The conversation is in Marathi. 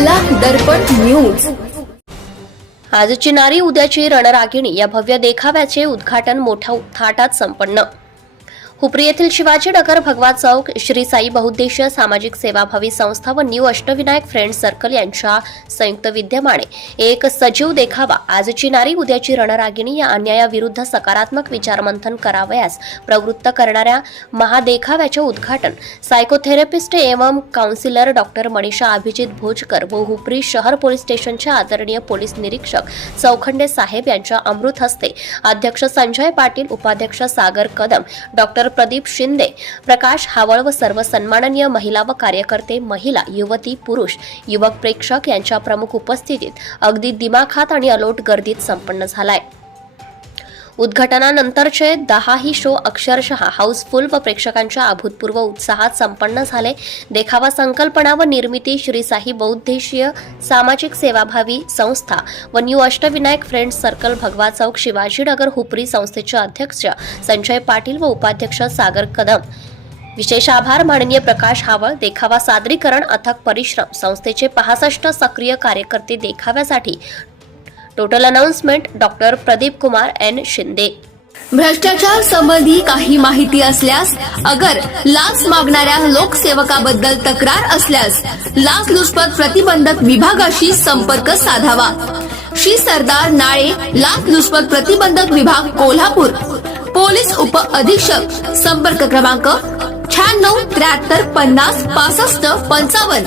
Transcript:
दर्पण न्यूज. आजची नारी उद्याची रणरागिणी या भव्य देखाव्याचे उद्घाटन मोठ्या थाटात संपन्न. हुपरी येथील शिवाजी नगर भगवा चौक श्री साई बहुद्देशीय सामाजिक सेवाभावी संस्था व न्यू अष्टविनायक फ्रेंड सर्कल यांच्या संयुक्त विद्यमाने एक सजीव देखावा. आजची नारी उद्याची रणरागिणी या अन्यायाविरुद्ध सकारात्मक विचारमंथन करावयास प्रवृत्त करणाऱ्या महादेखाव्याचे उद्घाटन सायकोथेरपिस्ट एवं काउन्सिलर डॉक्टर मनीषा अभिजित भोजकर व हुपरी शहर पोलीस स्टेशनचे आदरणीय पोलीस निरीक्षक चौखंडे साहेब यांच्या अमृत हस्ते अध्यक्ष संजय पाटील उपाध्यक्ष सागर कदम डॉक्टर प्रदीप शिंदे प्रकाश हावळ व सर्व सन्माननीय महिला व कार्यकर्ते महिला युवती पुरुष युवक प्रेक्षक यांच्या प्रमुख उपस्थितीत अगदी दिमाखात आणि अलोट गर्दीत संपन्न झालाय. उद्घाटनानंतरचे दहाही शो अक्षरशः हाऊसफुल व प्रेक्षकांच्या अभूतपूर्व उत्साहात संपन्न झाले. देखावा संकल्पना व निर्मिती श्री साई बौद्धेशीय सामाजिक सेवाभावी संस्था व न्यू अष्टविनायक फ्रेंड्स सर्कल भगवा चौक शिवाजीनगर हुपरी संस्थेचे अध्यक्ष संजय पाटील व उपाध्यक्ष सागर कदम. विशेष आभार माननीय प्रकाश हावळ. देखावा सादरीकरण अथक परिश्रम संस्थेचे पासष्ट सक्रिय कार्यकर्ते देखाव्यासाठी total announcement doctor Pradeep Kumar N Shinde भ्रष्टाचार संबंधी काही माहिती असल्यास अगर लाच मागणाऱ्या लोकसेवकाबद्दल तक्रार असल्यास लाच लुचपत प्रतिबंधक विभागाशी संपर्क साधावा. श्री सरदार नाळे लाच लुचपत प्रतिबंधक विभाग कोल्हापूर. पोलीस उप अधीक्षक संपर्क क्रमांक शहाण्णव त्र्याहत्तर पन्नास पासष्ट पंचावन्न.